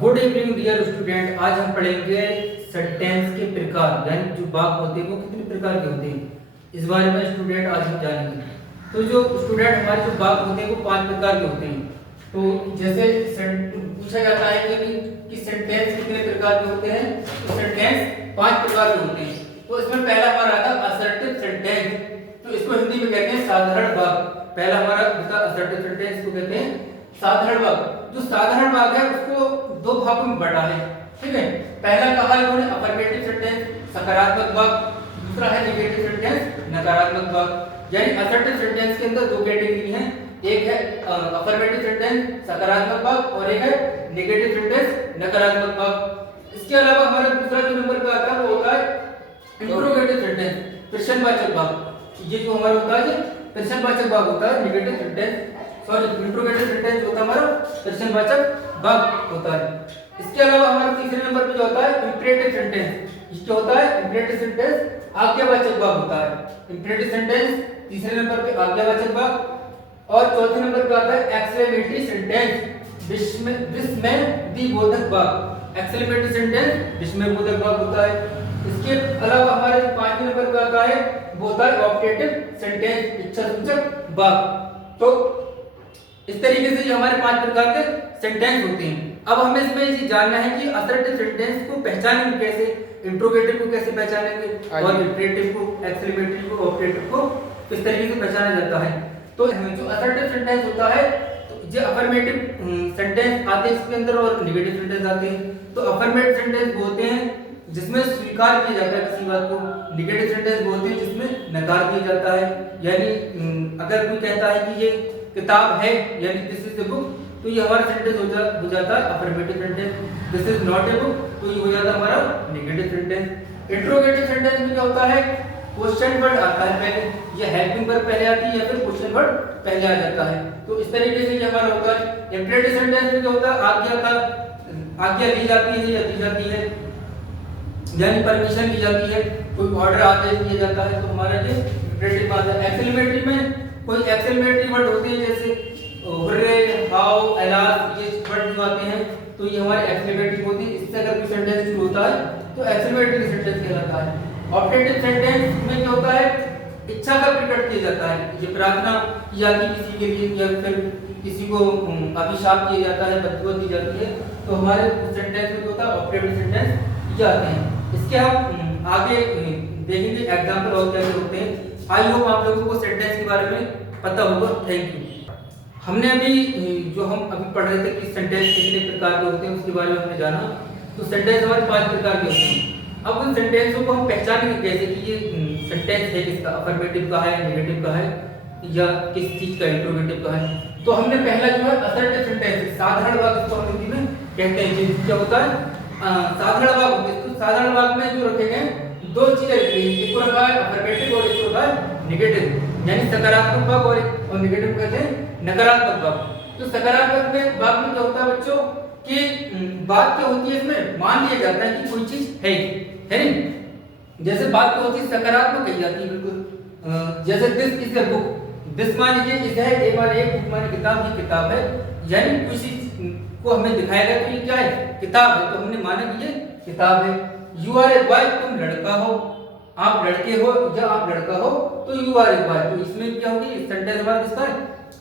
Good evening dear student. आज हम पढ़ेंगे सेंटेंस के प्रकार, यानी जो वाक्य होते हैं वो कितने प्रकार के होते हैं इस बारे में स्टूडेंट आज हम जानेंगे। तो जो स्टूडेंट हमारे जो वाक्य होते हैं वो 5 प्रकार के होते हैं। तो जैसे पूछा जाता है कि सेंटेंस कितने प्रकार के होते हैं, तो सेंटेंस 5 प्रकार के होते हैं। तो इसमें पहला हमारा आता है असर्टिव सेंटेंस, तो इसको हिंदी में कहते हैं साधारण वाक्य। पहला हमारा असर्टिव सेंटेंस को कहते हैं साधारण वाक्य। जो साधारण वाक्य है उसको दो भागों में बांटा है, ठीक है। पहला कहा है इन्होंने अफर्मेटिव सेंटेंस सकारात्मक वाक्य, दूसरा है नेगेटिव सेंटेंस नकारात्मक वाक्य। यानी असर्टिव सेंटेंस के अंदर दो कैटेगरी हैं, एक है अफर्मेटिव सेंटेंस सकारात्मक वाक्य और एक है नेगेटिव सेंटेंस नकारात्मक वाक्य। इसके अलावा हमारा दूसरा जो नंबर पे आता है वो होता है इंट्रोगेटिव सेंटेंस प्रश्नवाचक वाक्य। ये जो हमारा होता है प्रश्नवाचक वाक्य होता है, नेगेटिव सेंटेंस इंट्रोगेटिव सेंटेंस होता है हमारा प्रश्नवाचक वाक्य होता है। इसके अलावा हमारा तीसरे नंबर पे जो होता है इंपरेटिव सेंटेंस, ये जो होता है इंपरेटिव सेंटेंस आज्ञावाचक वाक्य होता है। इंपरेटिव सेंटेंस तीसरे नंबर पे आज्ञावाचक वाक्य। और चौथे नंबर पे आता है एक्सक्लेमेटरी सेंटेंस विस्मयबोधक वाक्य। एक्सक्लेमेटरी सेंटेंस विस्मयबोधक वाक्य होता है। इसके अलावा हमारे पांचवें नंबर पे आता है वो होता है ऑब्जेक्टिव सेंटेंस इच्छासूचक वाक्य। तो इस तरीके से ये हमारे 5 प्रकार के सेंटेंस होते हैं। अब हमें इसमें ये जानना है कि असर्टिव सेंटेंस को पहचानेंगे कैसे, इंट्रोगेटिव को कैसे पहचानेंगे और इंपरेटिव को, एक्सक्लेमेटरी को, ऑब्जेक्टिव को किस तरीके से पहचाना जाता है। तो जो असर्टिव सेंटेंस होता है तो जो अफर्मेटिव सेंटेंस आते हैं इसके अंदर और नेगेटिव सेंटेंस आते हैं। तो अफर्मेटिव सेंटेंस बोलते हैं जिसमें स्वीकार किया जाता है किसी बात को, नेगेटिव सेंटेंस बोलते हैं जिसमें नकार दिया जाता है। यानी अगर कोई कहता है कि ये किताब है यानी दिस इज द बुक, तो ये हमारा सेंटेंस हो जाता है affirmative sentence. This is not a book, तो ये हो जाता है हमारा नेगेटिव सेंटेंस। इंट्रोगेटिव सेंटेंस में क्या होता है, क्वेश्चन वर्ड आता है पहले, या हेल्पिंग वर्ब पहले आती है या फिर क्वेश्चन वर्ड पहले आ जाता है। तो इस तरीके से ये हमारा होता है। इंपरेटिव सेंटेंस में क्या होता है, आज्ञा ली जाती है या दी जाती है, यानी परमिशन दी जाती है, कोई ऑर्डर आदेश दिया जाता है, तो हमारा ये इंपरेटिव आता है। एक्सक्लेमेटरी में कोई एक्सक्लेमेटरी वर्ड होते हैं जैसे हुर्रे, हाउ, एलास, ये वर्ड जो आते हैं तो ये हमारे एक्सक्लेमेटरी होती है। इससे अगर कोई सेंटेंस शुरू होता है तो एक्सक्लेमेटरी सेंटेंस कहलाता है। ऑब्जेक्टिव सेंटेंस में क्या होता है, इच्छा का प्रकट किया जाता है, ये प्रार्थना की जाती है किसी के लिए या फिर किसी को अभिशाप दिया जाता है, बददुआ दी जाती है, तो हमारे सेंटेंस में जो होता है ऑब्जेक्टिव सेंटेंस ये आते हैं। इसके हम आगे देखेंगे एग्जांपल और क्या होते हैं। आई होप आप लोगों को सेंटेंस के बारे में पता होगा। Thank you. हमने अभी जो हम अभी पढ़ रहे थे कि सेंटेंस कितने प्रकार के होते हैं उसके बारे में हमने जाना। तो सेंटेंस हमारे 5 प्रकार के होते हैं। अब उन सेंटेंसों को हम पहचानेंगे कैसे कि ये सेंटेंस है किसका, अफर्मेटिव का है, नेगेटिव का है या किस चीज का, इंट्रोगेटिव का है। तो हमने पहला जो है असर्टिव सेंटेंस साधारण वाक्य इसको हम हिंदी में कहते हैं। क्या होता है साधारण वाक्य। तो साधारण वाक्य में जो रखे गए दो चीजें रखी हैं, एक को रखा है अफर्मेटिव और एक को रखा है नेगेटिव, यानी सकारात्मक वाक्य और नेगेटिव कहते हैं नकारात्मक वाक्य। तो सकारात्मक में वाक्य में क्या होता है बच्चों कि बात क्या होती है, इसमें मान लिया जाता है कि कोई चीज है नहीं। जैसे बात क्या होती है सकारात्मक कही जाती है बिल्कुल, जैसे this is a book, this मान लीजिए इस है, एक बार एक बुक माने किताब, ये किताब है, यानी किसी को हमें दिखाया गया तो ये क्या है, किताब है, तो हमने माना कि ये किताब है। यू आर ए बॉय, तुम लड़का हो, आप लड़के हो या आप लड़का हो, तो यू आर ए बॉय। तो इसमें क्या होगी, सेंटेंस हमारा किसका है,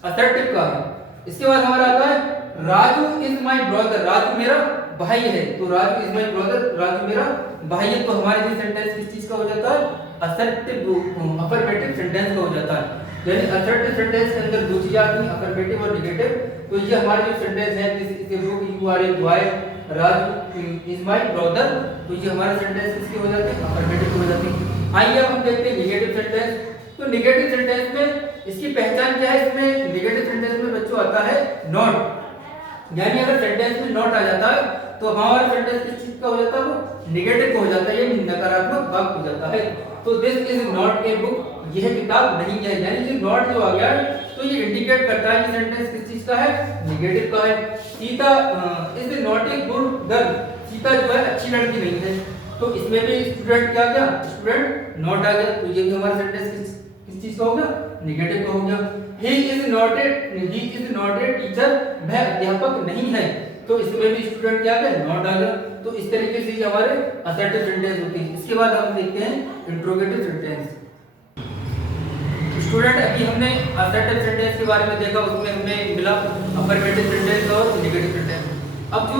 असर्टिव का है। इसके बाद हमारा आता है Raju is my brother, Raju मेरा भाई है, तो Raju is my brother, Raju मेरा भाई है। तो हमारे ये सेंटेंस किस चीज का हो जाता है, असर्टिव अफर्मेटिव सेंटेंस का हो जाता है। यानी असर्टिव सेंटेंस के अंदर दो चीजें आती हैं, अफर्मेटिव और नेगेटिव। तो ये हमारे जो सेंटेंस है this is a book, you are a boy, Raju is my brother, तो ये हमारे सेंटेंस किसके हो जाते हैं, अफर्मेटिव हो जाते हैं। आइए अब हम देखते हैं नेगेटिव सेंटेंस। तो नेगेटिव सेंटेंस में इसकी पहचान क्या है, इसमें नेगेटिव सेंटेंस में बच्चों आता है नॉट, यानी अगर सेंटेंस में नॉट आ जाता है तो हमारा सेंटेंस किस चीज का हो जाता है, वो नेगेटिव का हो जाता है, ये नकारात्मक वाक्य हो जाता है। तो this is not a book, यह किताब नहीं है, यानी ये नॉट जो आ गया तो ये इंडिकेट करता है कि सेंटेंस किस चीज का है, नेगेटिव का है। Sita is not a good girl, Sita जो है अच्छी लड़की नहीं है, तो इसमें भी स्टूडेंट क्या गया, स्टूडेंट नॉट आ गया, तो ये भी हमारा सेंटेंस किस चीज का हो गया, नेगेटिव का हो गया। He is not a teacher, वह अध्यापक नहीं है, तो इसमें भी स्टूडेंट क्या है नॉट आ गया। तो इस तरीके से हमारे असर्टिव सेंटेंस होते हैं। इसके बाद हम देखते हैं इंट्रोगेटिव सेंटेंस। स्टूडेंट अभी हमने असर्टिव सेंटेंस के बारे में देखा, उसमें हमें मिला अफर्मेटिव सेंटेंस और नेगेटिव सेंटेंस। अब जो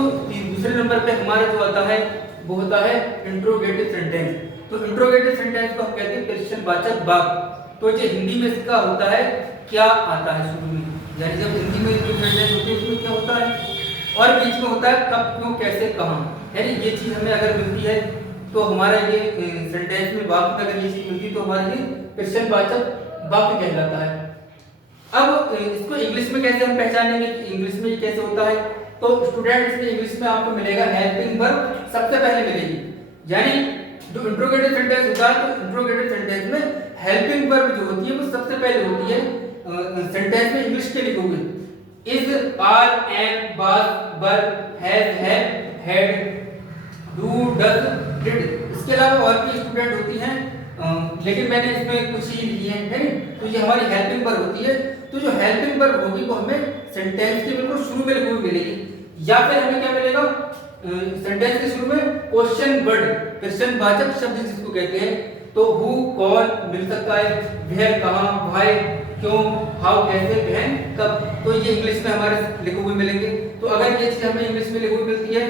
दूसरे नंबर पे हमारा जो आता है वो होता है इंट्रोगेटिव सेंटेंस। तो इंट्रोगेटिव सेंटेंस को हम कहते हैं प्रश्नवाचक वाक्य। तो जो हिंदी में इसका होता है क्या आता है शुरू में, यानी जब हिंदी में जो सेंटेंस होती है उसमें क्या होता है, और बीच में होता है कब क्यों कैसे कहां, यानी ये चीज हमें अगर मिलती है तो हमारा ये सेंटेंस में वाक्य अगर ये चीज मिलती है तो हमारा ये प्रश्नवाचक वाक्य कहलाता है। अब इसको इंग्लिश में कैसे हम पहचानेंगे कि इंग्लिश में ये कैसे होता है, तो स्टूडेंट इसमें इंग्लिश में आपको मिलेगा हेल्पिंग वर्ब सबसे पहले मिलेगी। यानी जो इंट्रोगेटिव सेंटेंस होता है तो इंट्रोगेटिव सेंटेंस में हेल्पिंग वर्ब जो होती है वो सबसे पहले होती है। सेंटेंस में इंग्लिश के लिखोगे is, are, am, was, were, has, have, had, do, does, did. इसके अलावा और भी स्टूडेंट होती हैं, लेकिन मैंने इसमें कुछ ही लिखी है। तो ये हमारी हेल्पिंग वर्ब होती है। तो जो हेल्पिंग वर्ब होगी वो हमें सेंटेंस के बिल्कुल शुरू में लिखी हुई मिलेगी, या फिर हमें क्या मिलेगा सेंटेंस के शुरू में क्वेश्चन वर्ड, प्रश्नवाचक शब्द जिसको कहते हैं। तो हु कौन मिल सकता है, वेयर कहां, व्हाई क्यों, हाउ कैसे, व्हेन कब। तो ये इंग्लिश में हमारे लिखे हुए मिलेंगे। तो अगर ये चीज हमें इंग्लिश में लिखी हुई मिलती है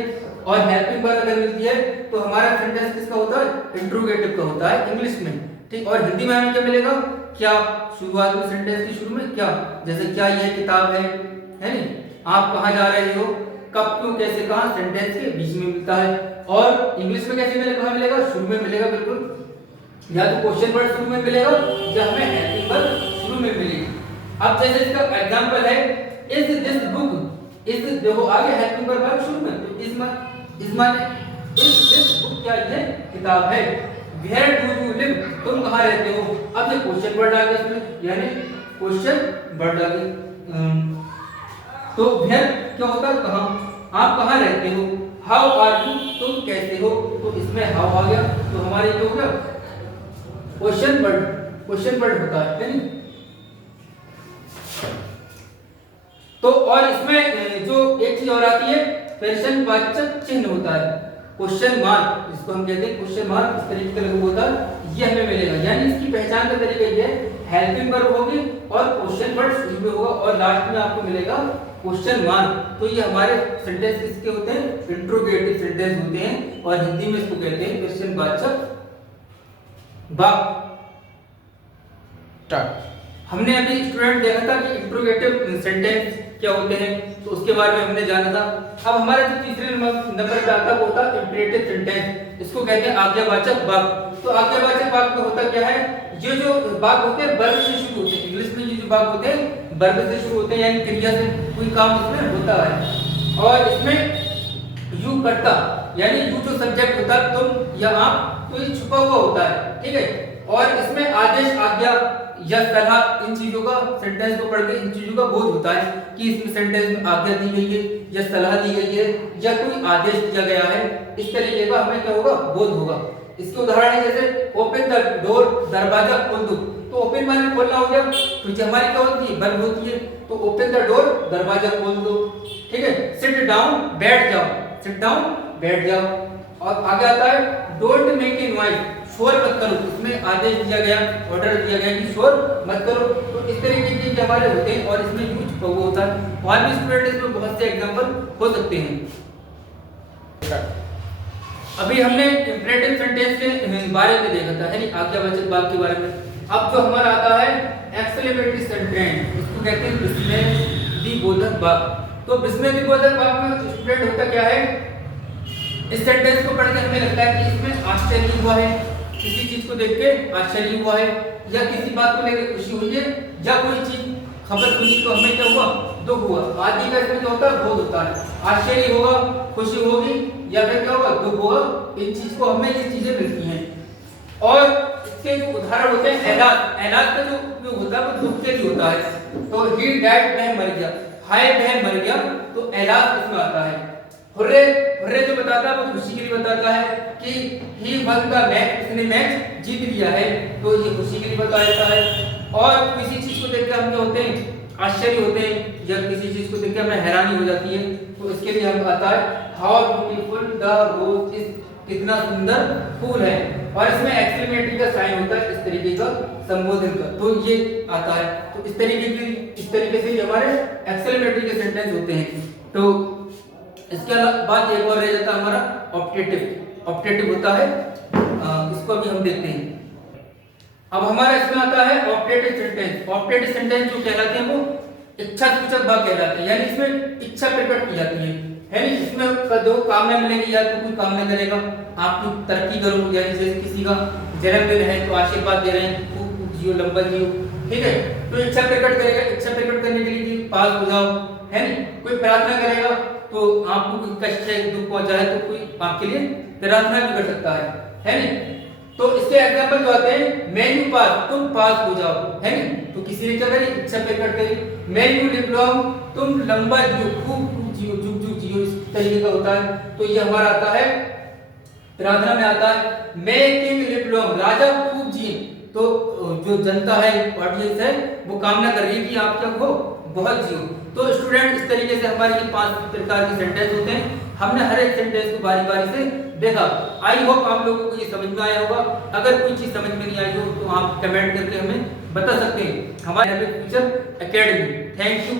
और हेल्पिंग वर्ब अगर मिलती है तो हमारा सेंटेंस किसका होता है इंट्रोगेटिव का होता है इंग्लिश में, ठीक। और हिंदी में हमें क्या मिलेगा, क्या, शुरुआत में सेंटेंस की शुरू में क्या, जैसे क्या यह किताब है नहीं, आप कहां जा रहे हो, कब क्यों कैसे कहां सेंटेंस के बीच में मिलता है। और इंग्लिश में कैसे मिलेगा, कहां मिलेगा, शुरू में मिलेगा बिल्कुल, या तो क्वेश्चन वर्ड शुरू में मिलेगा या हमें हेल्पिंग वर्ब शुरू में मिलेगी। अब जैसे इसका एग्जांपल है इज दिस बुक, इज देखो आगे हेल्पिंग वर्ब है शुरू में, तो इज माने इज दिस बुक क्या ये किताब है। वेयर डू यू लिव, तुम कहां रहते हो। अब ये क्वेश्चन वर्ड आ गया इसमें, यानी क्वेश्चन वर्ड आ गया। तो वेयर क्या होता है कहां, आप कहां रहते हो। हाउ आर यू, तुम कैसे हो, तो इसमें हाउ आ गया। तो हमारे क्या हो गया क्वेश्चन वर्ड होता है नहीं। तो और इसमें जो एक चीज और आती है प्रश्नवाचक चिन्ह होता है, क्वेश्चन मार्क जिसको हम कहते हैं क्वेश्चन मार्क, इस तरीके का लघु होता है, ये हमें मिलेगा। यानी इसकी पहचान का तरीका ये है हेल्पिंग वर्ब होगी और क्वेश्चन वर्ड शुरू में होगा और लास्ट में आपको मिलेगा क्वेश्चन मार्क। तो ये हमारे सेंटेंस किसके होते हैं इंट्रोगेटिव सेंटेंस होते हैं, और हिंदी में इसको कहते हैं प्रश्नवाचक वाक्य। हमने अभी स्टूडेंट देखा था कि इंट्रोगेटिव सेंटेंस क्या होते हैं, तो उसके बारे में हमने जाना था। अब हमारा जो तीसरे नंबर पे आता है वो होता है इंपरेटिव सेंटेंस, इसको कहते हैं आज्ञावाचक वाक्य। तो आज्ञावाचक वाक्य में होता क्या है, ये जो वाक्य होते हैं वर्ब से शुरू होते हैं। इंग्लिश में ये जो वाक्य होते हैं वर्ब से शुरू होते हैं, यानी क्रिया से कोई काम इसमें होता है। और इसमें यू करता, यानी यू जो सब्जेक्ट होता है तुम या आप, तो ये छुपा हुआ होता है, ठीक है। और इसमें आदेश, आज्ञा या सलाह, इन चीजों का सेंटेंस को पढ़ के इन चीजों का बोध होता है कि इसमें सेंटेंस में आज्ञा दी गई है या सलाह दी गई है या कोई आदेश दिया गया है, इस तरीके का हमें क्या होगा बोध होगा। इसके उदाहरण है जैसे ओपन द डोर, दरवाजा खोल दो। तो ओपन माने खोलना हो गया, तो जो हमारी क्या होती है वर्ब होती है, तो ओपन द डोर, दरवाजा खोल दो, ठीक है। सिट डाउन, बैठ जाओ, सिट डाउन बैठ जाओ। और आगे आता है डोंट मेक ए नॉइज, शोर मत करो। इसमें आदेश दिया गया, ऑर्डर दिया गया कि शोर मत करो। तो इस तरीके के हमारे होते हैं और इसमें यूज बहु होता है। और भी स्टूडेंट इसमें बहुत से एग्जांपल हो सकते हैं। अभी हमने इंपरेटिव सेंटेंस के बारे में देखा था, यानी आज्ञावाचक वाक्य के बारे में। अब जो हमारा आता है एक्सक्लेमेटरी सेंटेंस, इसको कहते हैं विस्मयदिबोधक वाक्य। तो विस्मयदिबोधक वाक्य में स्टूडेंट होता क्या है, इस सेंटेंस को पढ़ के हमें लगता है कि इसमें आश्चर्य हुआ है, किसी चीज को देख के आश्चर्य हुआ है, या किसी बात को लेकर खुशी हुई है, या कोई चीज खबर सुनी तो हमें क्या हुआ दुख हुआ। आदि का इसमें क्या होता है बोध होता है, आश्चर्य होगा, खुशी होगी, या फिर क्या होगा दुख होगा। इन चीज को हमें ये चीजें मिलती हैं। और इसके जो उदाहरण होते हैं एलाज, एलाज का जो उपयोग होता है वो दुख के लिए होता है। तो ही डैड, वह मर गया, हाय वह मर गया, तो एलाज इसमें आता है। हुर्रे, हुर्रे जो बताता है वो खुशी के लिए बताता है कि ही वन द मैच, उसने मैच जीत लिया है, तो ये खुशी के लिए बताया है। और किसी चीज को देख के हम क्या होते हैं आश्चर्य होते हैं, या किसी चीज को देख के हमें हैरानी हो जाती है, तो इसके लिए हम आता है how beautiful the rose is, कितना सुंदर फूल है, और इसमें एक्सक्लेमेटरी का साइन होता है, इस तरीके का संबोधन का, तो ये आता है। तो इस तरीके से हमारे एक्सक्लेमेटरी के सेंटेंस होते हैं। तो इसके बाद एक और रह जाता है हमारा ऑप्टेटिव होता है, इसको भी हम देखते हैं। अब हमारा इसमें आता है ऑप्टेटिव सेंटेंस जो कहलाते हैं वो इच्छा सूचक भाग कहलाते हैं, यानी इसमें इच्छा प्रकट की जाती है नहीं, इसमें जो कामना मिलेगी या तो कोई कामना करेगा आपकी तरक्की करो, यानी जैसे किसी का जन्मदिन है तो आशीर्वाद दे रहे हैं खूब जियो लंबा जियो, ठीक है, तो इच्छा प्रकट करेगा, इच्छा प्रकट करने के लिए कि पास हो जाओ, है नहीं, कोई प्रार्थना करेगा तो आपको कोई कष्ट है दुख पहुंचा है तो कोई आपके लिए प्रार्थना भी कर सकता है नहीं। तो इसके एग्जांपल जो आते हैं मैं यू पास, तुम पास हो जाओ, है नहीं, तो किसी ने क्या करी इच्छा प्रकट करी, मैं यू लिव लॉन्ग, तुम लंबा जियो, खूब जियो, जुग जुग जियो, इस तरीके का होता है। तो ये हमारा आता है प्रार्थना में आता है मैं किंग लिव लॉन्ग, राजा खूब जिए, तो जो जनता है ऑडियंस है वो कामना कर रही है कि आप क्या हो बहुत जियो। तो स्टूडेंट इस तरीके से हमारे ये 5 प्रकार के सेंटेंस होते हैं, हमने हर एक सेंटेंस को बारी बारी से देखा। आई होप आप लोगों को ये समझ में आया होगा, अगर कोई चीज समझ में नहीं आई हो तो आप कमेंट करके हमें बता सकते हैं हमारे फ्यूचर एकेडमी। Thank you.